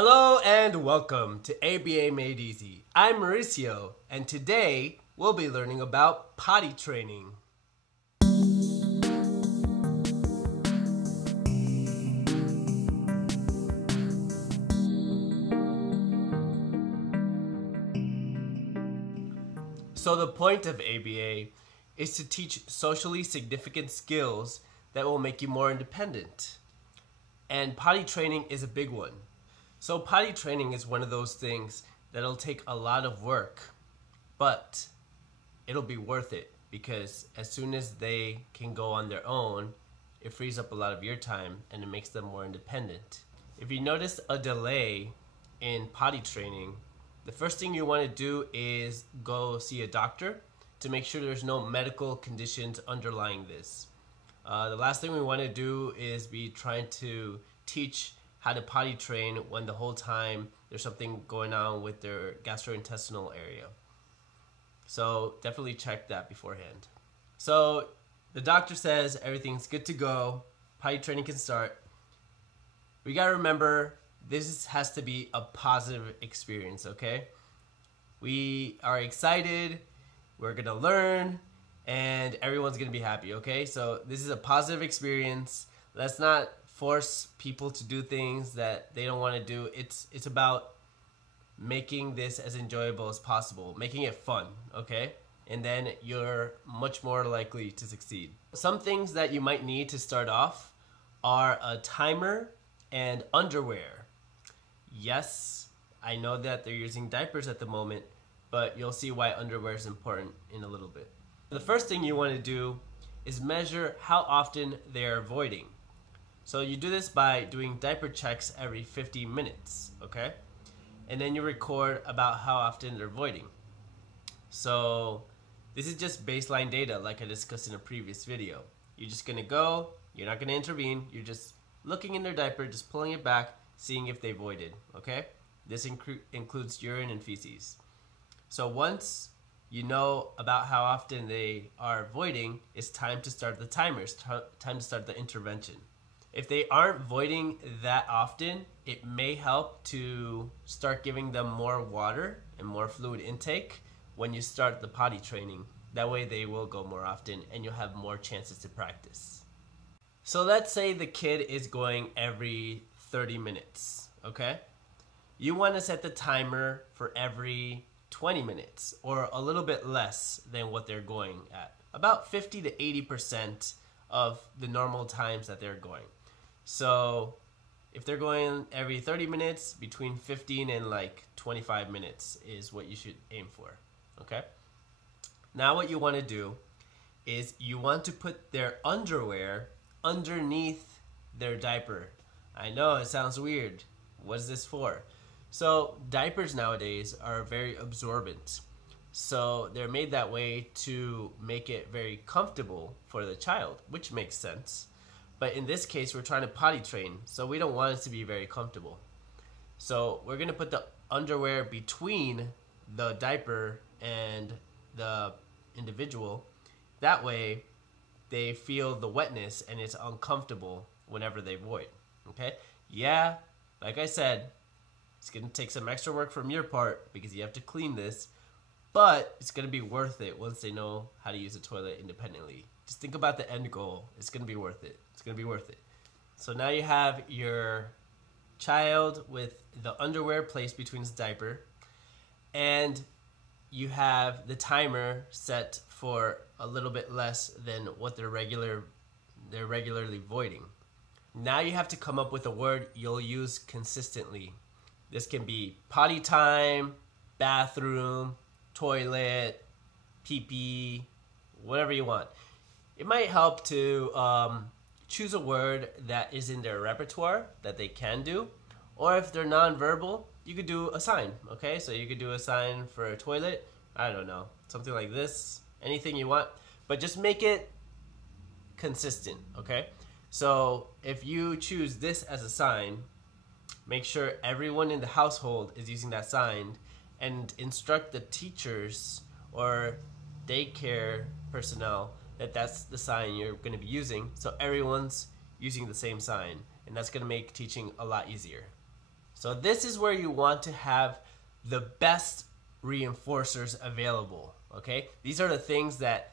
Hello and welcome to ABA Made Easy. I'm Mauricio, and today we'll be learning about potty training. So the point of ABA is to teach socially significant skills that will make you more independent. And potty training is a big one. So potty training is one of those things that'll take a lot of work, but it'll be worth it because as soon as they can go on their own, it frees up a lot of your time and it makes them more independent. If you notice a delay in potty training, the first thing you want to do is go see a doctor to make sure there's no medical conditions underlying this. The last thing we want to do is be trying to teach how to potty train when the whole time there's something going on with their gastrointestinal area. So definitely check that beforehand. So the doctor says everything's good to go, potty training can start. We gotta remember this has to be a positive experience, okay? We are excited, we're gonna learn, and everyone's gonna be happy, okay? So this is a positive experience. Let's not force people to do things that they don't want to do. It's about making this as enjoyable as possible, making it fun, okay? And then you're much more likely to succeed. Some things that you might need to start off are a timer and underwear. Yes, I know that they're using diapers at the moment, but you'll see why underwear is important in a little bit. The first thing you want to do is measure how often they're voiding. So you do this by doing diaper checks every 50 minutes, okay? And then you record about how often they're voiding. So this is just baseline data like I discussed in a previous video. You're just gonna go, you're not gonna intervene, you're just looking in their diaper, just pulling it back, seeing if they voided, okay? This includes urine and feces. So once you know about how often they are voiding, it's time to start the timers, time to start the intervention. If they aren't voiding that often, it may help to start giving them more water and more fluid intake when you start the potty training. That way they will go more often and you'll have more chances to practice. So let's say the kid is going every 30 minutes, okay? You want to set the timer for every 20 minutes or a little bit less than what they're going at. About 50 to 80% of the normal times that they're going. So if they're going every 30 minutes, between 15 and like 25 minutes is what you should aim for, okay? Now what you want to do is you want to put their underwear underneath their diaper. I know it sounds weird. What is this for? So diapers nowadays are very absorbent. So they're made that way to make it very comfortable for the child, which makes sense. But in this case, we're trying to potty train, so we don't want it to be very comfortable. So we're gonna put the underwear between the diaper and the individual. That way, they feel the wetness and it's uncomfortable whenever they void, okay? Yeah, like I said, it's gonna take some extra work from your part because you have to clean this, but it's gonna be worth it once they know how to use the toilet independently. Just think about the end goal. It's gonna be worth it. It's gonna be worth it. So now you have your child with the underwear placed between his diaper, and you have the timer set for a little bit less than what they're regularly voiding. Now you have to come up with a word you'll use consistently. This can be potty time, bathroom, toilet, pee-pee, whatever you want. It might help to choose a word that is in their repertoire that they can do, or if they're nonverbal, you could do a sign, okay? So you could do a sign for a toilet, I don't know, something like this, anything you want, but just make it consistent, okay? So if you choose this as a sign, make sure everyone in the household is using that sign and instruct the teachers or daycare personnel that that's the sign you're going to be using, so everyone's using the same sign, and that's going to make teaching a lot easier. So this is where you want to have the best reinforcers available, okay? These are the things that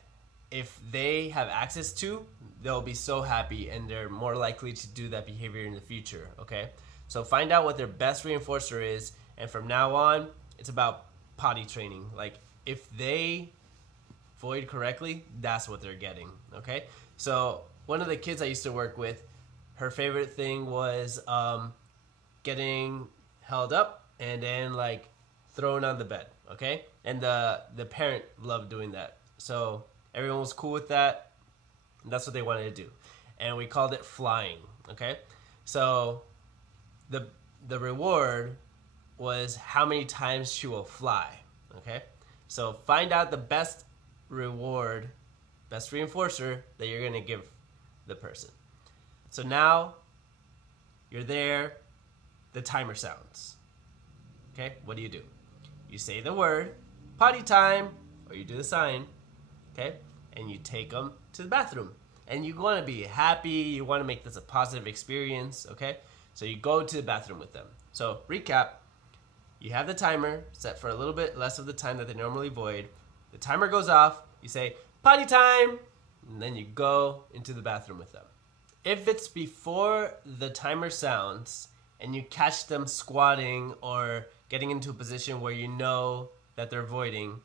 if they have access to, they'll be so happy and they're more likely to do that behavior in the future, okay? So find out what their best reinforcer is, and from now on, it's about potty training. Like, if they void correctly, that's what they're getting, okay? So one of the kids I used to work with, her favorite thing was getting held up and then like thrown on the bed, okay? And the parent loved doing that. So everyone was cool with that. And that's what they wanted to do. And we called it flying, okay? So the reward was how many times she will fly, okay? So find out the best reward, best reinforcer that you're gonna give the person. So now you're there, the timer sounds. Okay, what do? You say the word, potty time, or you do the sign, okay? And you take them to the bathroom. And you want to be happy, you want to make this a positive experience, okay? So you go to the bathroom with them. So recap, you have the timer set for a little bit less of the time that they normally void. The timer goes off, you say, potty time, and then you go into the bathroom with them. If it's before the timer sounds and you catch them squatting or getting into a position where you know that they're voiding,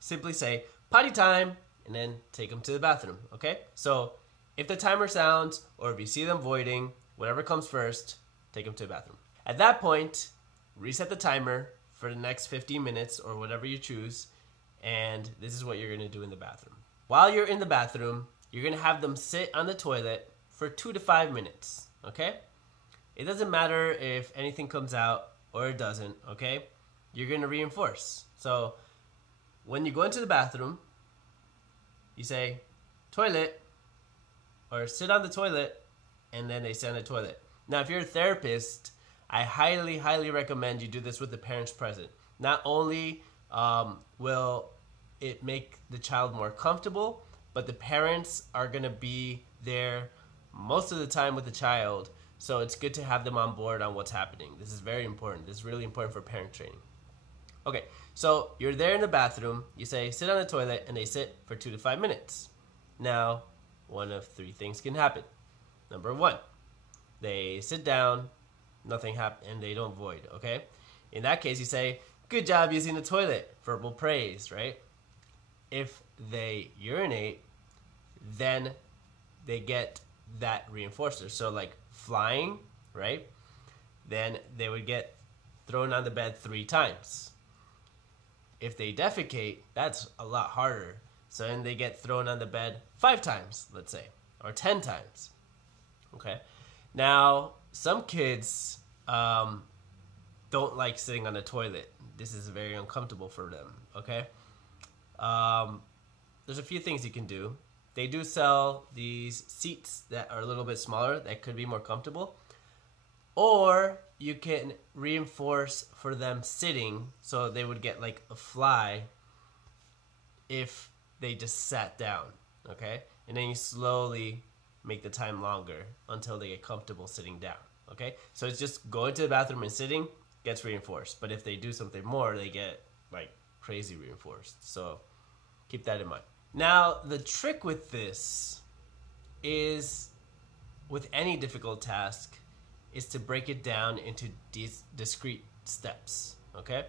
simply say, potty time, and then take them to the bathroom, okay? So if the timer sounds or if you see them voiding, whatever comes first, take them to the bathroom. At that point, reset the timer for the next 15 minutes or whatever you choose, and this is what you're gonna do in the bathroom. While you're in the bathroom, you're gonna have them sit on the toilet for 2 to 5 minutes, okay? It doesn't matter if anything comes out or it doesn't, okay? You're gonna reinforce. So when you go into the bathroom, you say, toilet, or sit on the toilet, and then they sit on the toilet. Now, if you're a therapist, I highly, highly recommend you do this with the parents present. Not only will it make the child more comfortable, but the parents are gonna be there most of the time with the child, so it's good to have them on board on what's happening. This is very important. This is really important for parent training. Okay, so you're there in the bathroom, you say sit on the toilet, and they sit for 2 to 5 minutes. Now, one of 3 things can happen. Number 1, they sit down, nothing happens, and they don't void, okay? In that case, you say, good job using the toilet, verbal praise, right? If they urinate, then they get that reinforcer. So like flying, right? Then they would get thrown on the bed 3 times. If they defecate, that's a lot harder. So then they get thrown on the bed 5 times, let's say, or 10 times. Okay. Now, some kids don't like sitting on the toilet. This is very uncomfortable for them, okay? There's a few things you can do. They do sell these seats that are a little bit smaller that could be more comfortable. Or you can reinforce for them sitting, so they would get like a fly if they just sat down, okay? And then you slowly make the time longer until they get comfortable sitting down, okay? So it's just going to the bathroom and sitting gets reinforced. But if they do something more, they get like crazy reinforced. So keep that in mind. Now, the trick with this is, with any difficult task, is to break it down into discrete steps, okay?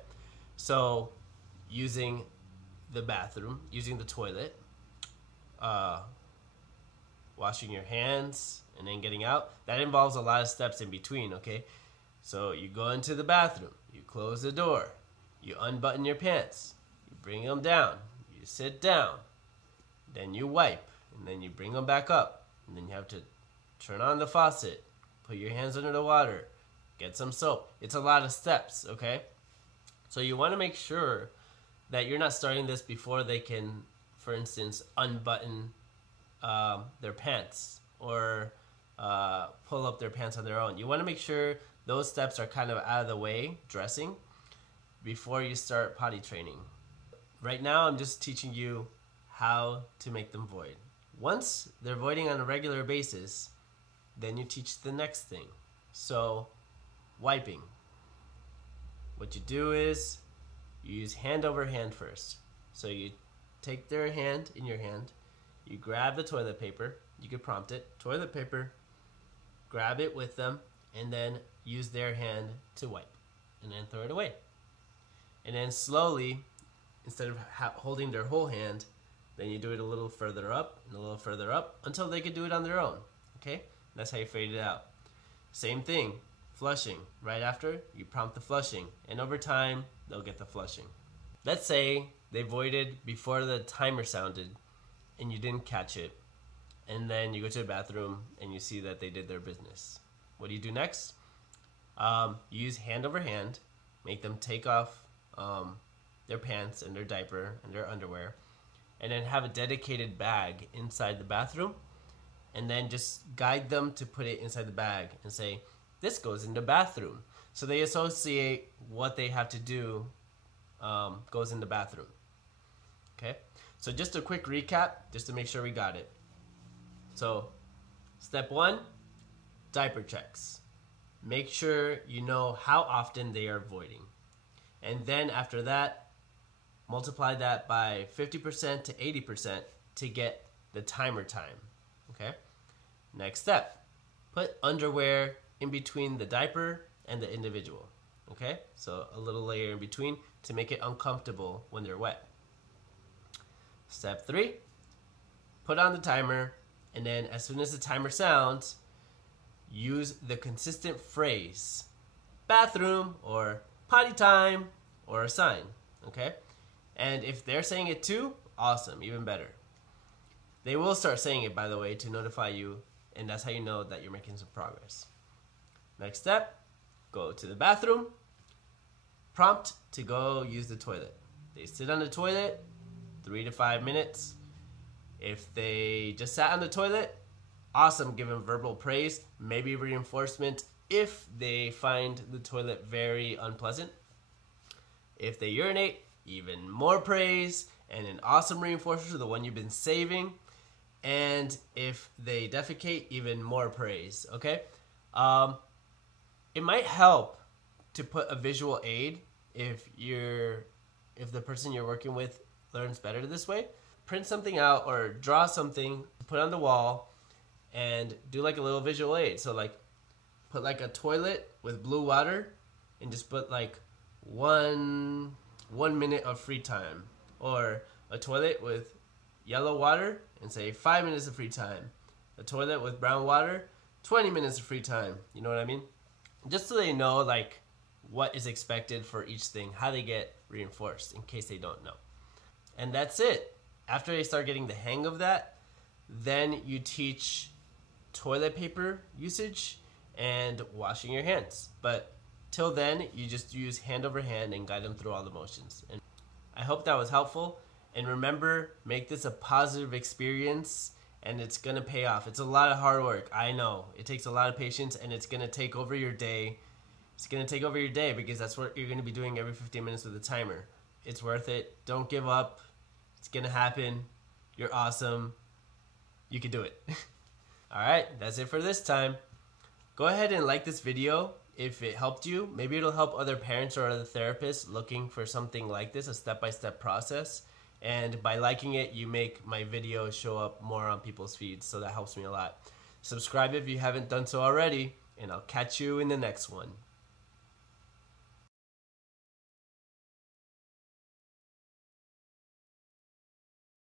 So, using the bathroom, using the toilet, washing your hands, and then getting out, that involves a lot of steps in between, okay? So, you go into the bathroom, you close the door, you unbutton your pants, you bring them down, you sit down, then you wipe, and then you bring them back up, and then you have to turn on the faucet, put your hands under the water, get some soap. It's a lot of steps, okay? So you want to make sure that you're not starting this before they can, for instance, unbutton their pants or pull up their pants on their own. You want to make sure those steps are kind of out of the way, dressing, before you start potty training. Right now, I'm just teaching you how to make them void. Once they're voiding on a regular basis, then you teach the next thing. So, wiping. what you do is you use hand over hand first. So you take their hand in your hand, you grab the toilet paper, you could prompt it, toilet paper, grab it with them, and then use their hand to wipe, and then throw it away. And then slowly, instead of holding their whole hand, then you do it a little further up and a little further up until they can do it on their own. Okay? That's how you fade it out. Same thing, flushing. Right after, you prompt the flushing, and over time, they'll get the flushing. Let's say they voided before the timer sounded and you didn't catch it, and then you go to the bathroom and you see that they did their business. What do you do next? You use hand over hand, make them take off their pants and their diaper and their underwear, and then have a dedicated bag inside the bathroom, and then just guide them to put it inside the bag and say, this goes in the bathroom. So they associate what they have to do goes in the bathroom. Okay? So just a quick recap, just to make sure we got it. So, step 1, diaper checks. Make sure you know how often they are voiding. And then after that, multiply that by 50% to 80% to get the timer time. Okay? Next step, put underwear in between the diaper and the individual. Okay? So a little layer in between to make it uncomfortable when they're wet. Step 3, put on the timer, and then as soon as the timer sounds, use the consistent phrase, bathroom or potty time, or a sign, okay? And if they're saying it too, awesome, even better. They will start saying it, by the way, to notify you, and that's how you know that you're making some progress. Next step, go to the bathroom, prompt to go use the toilet. They sit on the toilet, 3 to 5 minutes. If they just sat on the toilet, awesome, give them verbal praise, maybe reinforcement if they find the toilet very unpleasant. If they urinate, even more praise and an awesome reinforcer, the one you've been saving. And if they defecate, even more praise, okay? It might help to put a visual aid if the person you're working with learns better this way. Print something out or draw something, put on the wall, and do like a little visual aid. So like put like a toilet with blue water and just put like one minute of free time, or a toilet with yellow water and say 5 minutes of free time, a toilet with brown water, 20 minutes of free time. You know what I mean? Just so they know like what is expected for each thing, how they get reinforced in case they don't know. And that's it. After they start getting the hang of that, then you teach toilet paper usage and washing your hands. But till then, you just use hand over hand and guide them through all the motions. And I hope that was helpful. And remember, make this a positive experience, and it's going to pay off. It's a lot of hard work. I know. It takes a lot of patience, and it's going to take over your day. It's going to take over your day because that's what you're going to be doing every 15 minutes with a timer. It's worth it. Don't give up. It's going to happen. You're awesome. You can do it. All right, that's it for this time. Go ahead and like this video if it helped you. Maybe it'll help other parents or other therapists looking for something like this, a step-by-step process. And by liking it, you make my videos show up more on people's feeds, so that helps me a lot. Subscribe if you haven't done so already, and I'll catch you in the next one.